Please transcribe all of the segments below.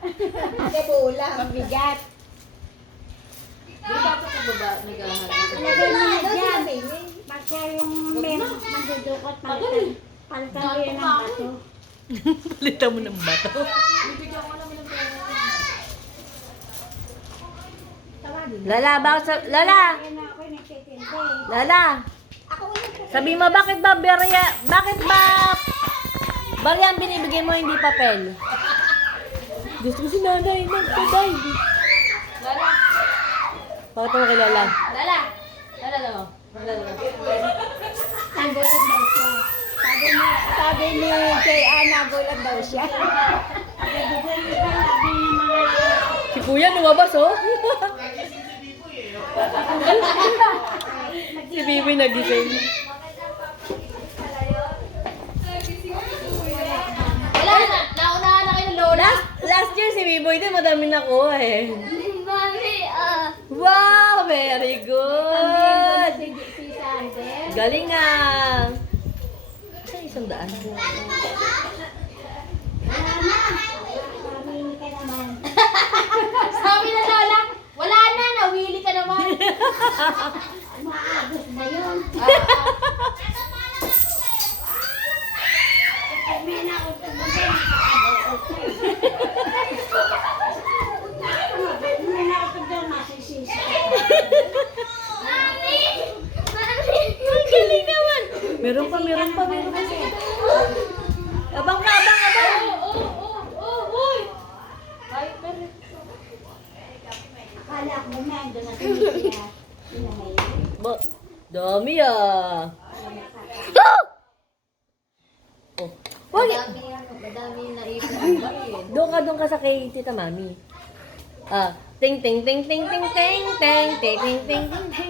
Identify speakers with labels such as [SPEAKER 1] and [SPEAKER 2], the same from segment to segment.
[SPEAKER 1] Hindi bulang.
[SPEAKER 2] Mabigat.
[SPEAKER 3] Di dapat ka ba naghahanap?
[SPEAKER 2] Ilagay mo na dyan. Pagka yung mandudukot, palitan mo yun ng bato.
[SPEAKER 4] Palitan mo ng bato.
[SPEAKER 3] Bibigyan ko naman ng pera.
[SPEAKER 4] Lala, bakit sa... Lala!
[SPEAKER 2] Kaya na ako nagtitindi.
[SPEAKER 4] Lala! Sabi mo, bakit ba barya... Bakit ba... Barya ang binibigay mo, hindi papel? Gusto ko si nanay, nagtaday.
[SPEAKER 3] Lala!
[SPEAKER 4] Bakit mo kilala?
[SPEAKER 3] Lala! Lala daw. Lala daw.
[SPEAKER 2] Nagulat daw siya. Sabi ni Kay nagulat daw siya. Sabi ni mga...
[SPEAKER 4] Si kuya lumabas, oh. Si Bibi nagising.
[SPEAKER 3] Wala na! Naunahan na kayo ng lola!
[SPEAKER 4] Last year si Biboy din madami nakuha eh.
[SPEAKER 3] Mami,
[SPEAKER 4] Wow, very good.
[SPEAKER 2] Si Sander.
[SPEAKER 4] Galing ah. Saan 100?
[SPEAKER 2] Wala na. Sabi ka naman.
[SPEAKER 3] sabi na lola, wala na! Nawili ka naman!
[SPEAKER 2] Maagos na yun. Ay, may nakutin mo din. May nakutin din, masisisi.
[SPEAKER 4] Ang galing naman. Meron pa. Abang ka.
[SPEAKER 3] Uy! Ay, pero...
[SPEAKER 2] Kala ko na, doon na siya.
[SPEAKER 4] Dami ah. Oh. Wag.
[SPEAKER 3] Madami na ipon.
[SPEAKER 4] Doon ka sa kay Tita Mami. Ah, ting ting ting ting ting ting ting ting ting ting ting ting.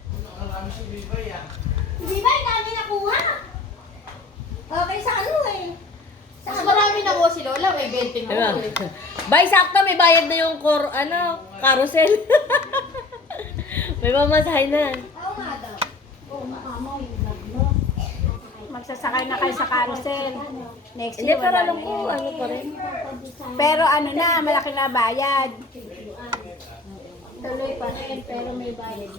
[SPEAKER 1] Di ba, dami nakuha? Okay sa ano eh.
[SPEAKER 3] Mas marami na ko si lola, may 20
[SPEAKER 4] Diba?
[SPEAKER 3] na ko.
[SPEAKER 4] Bay, sakto may bayad na yung carousel. May mamasahe na.
[SPEAKER 1] Oo nga daw.
[SPEAKER 2] Magsasakay na kayo sa carousel. Next
[SPEAKER 4] Hindi,
[SPEAKER 2] year,
[SPEAKER 4] pero
[SPEAKER 2] wala
[SPEAKER 4] alam
[SPEAKER 2] na
[SPEAKER 4] ko,
[SPEAKER 2] yun.
[SPEAKER 4] ano pa rin.
[SPEAKER 2] Pero ano na, malaki na bayad. Tuloy pa rin, pero may bayad.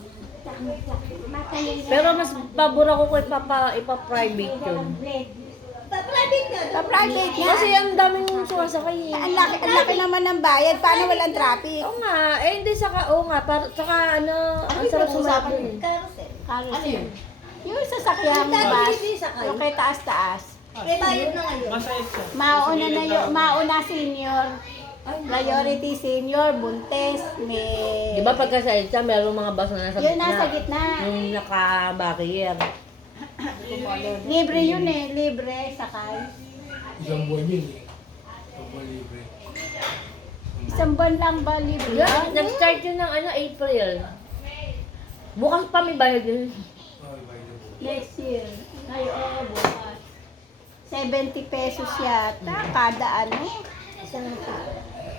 [SPEAKER 4] Pero mas pabor ako kung ipa-private yun.
[SPEAKER 1] Pa-private na.
[SPEAKER 2] Pa-private nga.
[SPEAKER 4] Kasi ang daming sumasakay eh.
[SPEAKER 2] Ang laki naman ng bayad. Paano walang traffic?
[SPEAKER 4] Oo nga, hindi saka ang sarap sumakay.
[SPEAKER 1] Carousel.
[SPEAKER 3] Ano yun?
[SPEAKER 2] Yung sasakyan bus, yung kay taas-taas.
[SPEAKER 1] May bayad na ngayon.
[SPEAKER 2] Mauna senior. Priority senior, buntes,
[SPEAKER 4] Di ba pagka sa EDSA, merong mga bus na nasa
[SPEAKER 2] yun nasa gitna.
[SPEAKER 4] Yung naka-barrier.
[SPEAKER 2] Libre yun eh, libre, sakay.
[SPEAKER 5] Isang buwan yun eh. Isang buwan libre.
[SPEAKER 2] Isang buwan lang ba libre?
[SPEAKER 4] Nag-start yun ng April. Bukas pa may bayad yun.
[SPEAKER 5] Okay, bye na po.
[SPEAKER 2] Next year. Ngayon, bukas. 70 pesos yata, kada ano.